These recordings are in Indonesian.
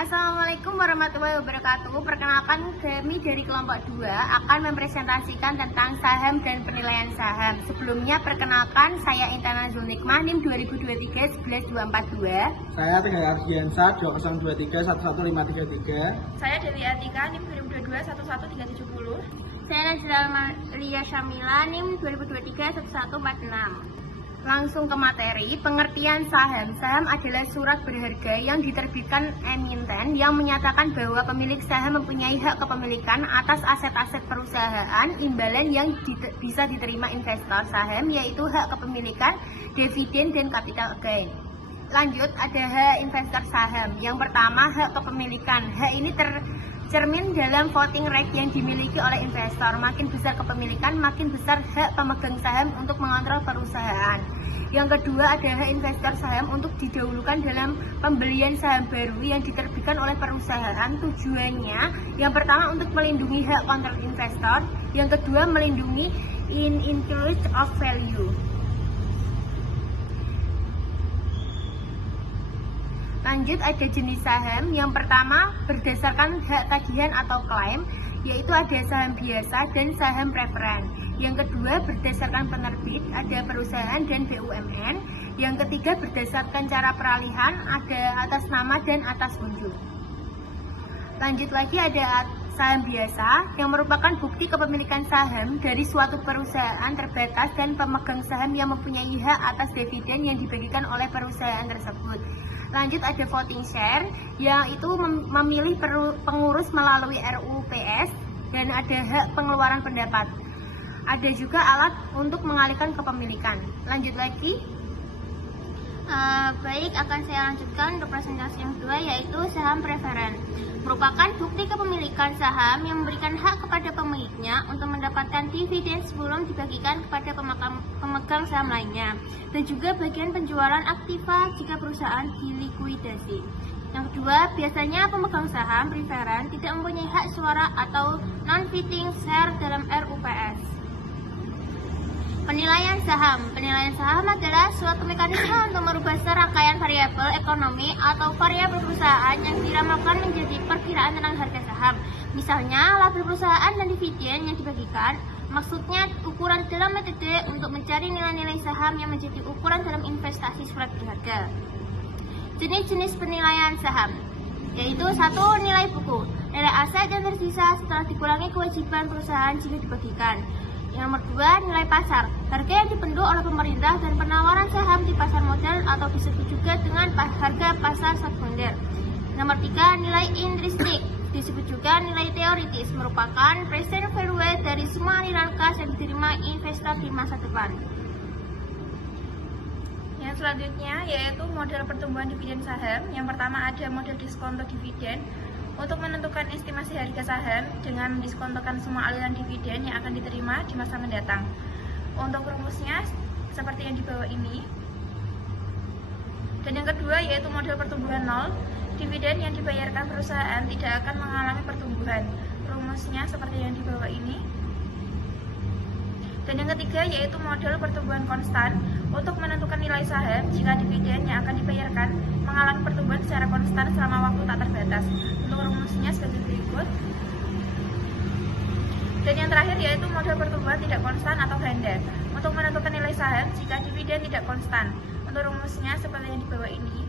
Assalamualaikum warahmatullahi wabarakatuh. Perkenalkan, kami dari kelompok 2 akan mempresentasikan tentang saham dan penilaian saham. Sebelumnya perkenalkan, saya Intana Zulnikmah, NIM 2023-11242. Saya Tegar Ardiansa 2023-11533. Saya Dewi Atika, NIM 2022-11370. Saya Najla Maria Syamila, NIM 2023-1146. Langsung ke materi. Pengertian saham. Saham adalah surat berharga yang diterbitkan emiten yang menyatakan bahwa pemilik saham mempunyai hak kepemilikan atas aset-aset perusahaan. Imbalan yang bisa diterima investor saham yaitu hak kepemilikan, dividen, dan capital gain. Lanjut, ada hak investor saham. Yang pertama, hak kepemilikan. Hak ini tercermin dalam voting right yang dimiliki oleh investor. Makin besar kepemilikan, makin besar hak pemegang saham untuk mengontrol perusahaan. Yang kedua, ada hak investor saham untuk didahulukan dalam pembelian saham baru yang diterbitkan oleh perusahaan. Tujuannya, yang pertama untuk melindungi hak kontrak investor, yang kedua melindungi in interest of value. Lanjut, ada jenis saham. Yang pertama, berdasarkan hak tagihan atau klaim, yaitu ada saham biasa dan saham preferen. Yang kedua, berdasarkan penerbit, ada perusahaan dan BUMN. Yang ketiga, berdasarkan cara peralihan, ada atas nama dan atas unjuk. Lanjut lagi, ada saham biasa yang merupakan bukti kepemilikan saham dari suatu perusahaan terbatas dan pemegang saham yang mempunyai hak atas dividen yang dibagikan oleh perusahaan tersebut. Lanjut, ada voting share yang itu memilih pengurus melalui RUU PS dan ada hak pengeluaran pendapat. Ada juga alat untuk mengalihkan kepemilikan. Lanjut lagi. Baik, akan saya lanjutkan untuk presentasi yang kedua, yaitu saham preferen. Merupakan bukti kepemilikan saham yang memberikan hak kepada pemiliknya untuk mendapatkan dividen sebelum dibagikan kepada pemegang saham lainnya, dan juga bagian penjualan aktiva jika perusahaan dilikuidasi. Yang kedua, biasanya pemegang saham preferen tidak mempunyai hak suara atau non-voting share dalam RUPS. Penilaian saham. Penilaian saham adalah suatu mekanisme untuk merubah serangkaian variabel ekonomi atau variabel perusahaan yang diramalkan menjadi perkiraan tentang harga saham. Misalnya, laba perusahaan dan dividen yang dibagikan. Maksudnya, ukuran dalam metode untuk mencari nilai-nilai saham yang menjadi ukuran dalam investasi surat berharga. Jenis-jenis penilaian saham, yaitu 1. Nilai buku. Nilai aset yang tersisa setelah dikurangi kewajiban perusahaan jika dibagikan. Yang nomor 2, nilai pasar. Harga yang dipenduk oleh pemerintah dan penawaran saham di pasar modal atau disebut juga dengan harga pasar sekunder. Nomor 3, nilai intrinsik. Disebut juga nilai teoritis, merupakan present value dari semua aliran kas yang diterima investor di masa depan. Yang selanjutnya yaitu model pertumbuhan dividen saham. Yang pertama ada model diskonto dividen. Untuk menentukan estimasi harga saham dengan mendiskontokan semua aliran dividen yang akan diterima di masa mendatang. Untuk rumusnya seperti yang di bawah ini. Dan yang kedua yaitu model pertumbuhan nol. Dividen yang dibayarkan perusahaan tidak akan mengalami pertumbuhan. Rumusnya seperti yang di bawah ini. Dan yang ketiga yaitu model pertumbuhan konstan. Untuk menentukan nilai saham jika dividen yang akan dibayarkan mengalami pertumbuhan secara konstan selama waktu tak terbatas. Untuk rumusnya sebagai berikut. Dan yang terakhir yaitu model pertumbuhan tidak konstan atau ganda. Untuk menentukan nilai saham jika dividen tidak konstan. Untuk rumusnya seperti yang di bawah ini.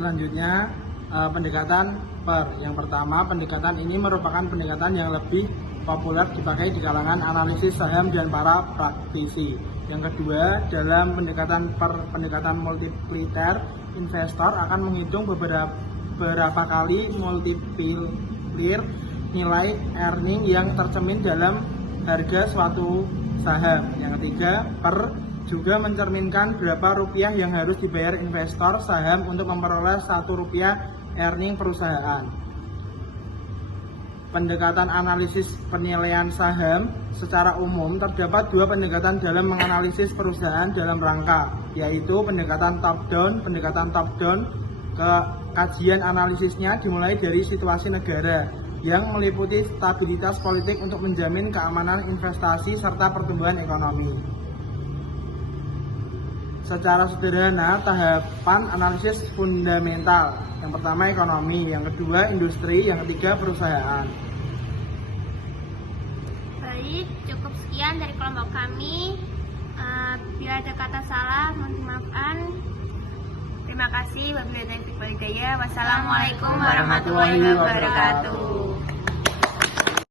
Selanjutnya pendekatan per. Yang pertama, pendekatan ini merupakan pendekatan yang lebih populer dipakai di kalangan analisis saham dan para praktisi. Yang kedua, dalam pendekatan multiplier, investor akan menghitung beberapa kali multiplier nilai earning yang tercermin dalam harga suatu saham. Yang ketiga, per juga mencerminkan berapa rupiah yang harus dibayar investor saham untuk memperoleh 1 rupiah earning perusahaan. Pendekatan analisis penilaian saham secara umum terdapat 2 pendekatan dalam menganalisis perusahaan dalam rangka, yaitu pendekatan top down. Pendekatan top down kajian analisisnya dimulai dari situasi negara yang meliputi stabilitas politik untuk menjamin keamanan investasi serta pertumbuhan ekonomi. secara sederhana tahapan analisis fundamental. Yang pertama ekonomi, yang kedua industri, yang ketiga perusahaan. Baik, cukup sekian dari kelompok kami. Bila ada kata salah, mohon dimaafkan. Terima kasih. Wabillahi taufiq wal hidayah. Wassalamualaikum warahmatullahi wabarakatuh.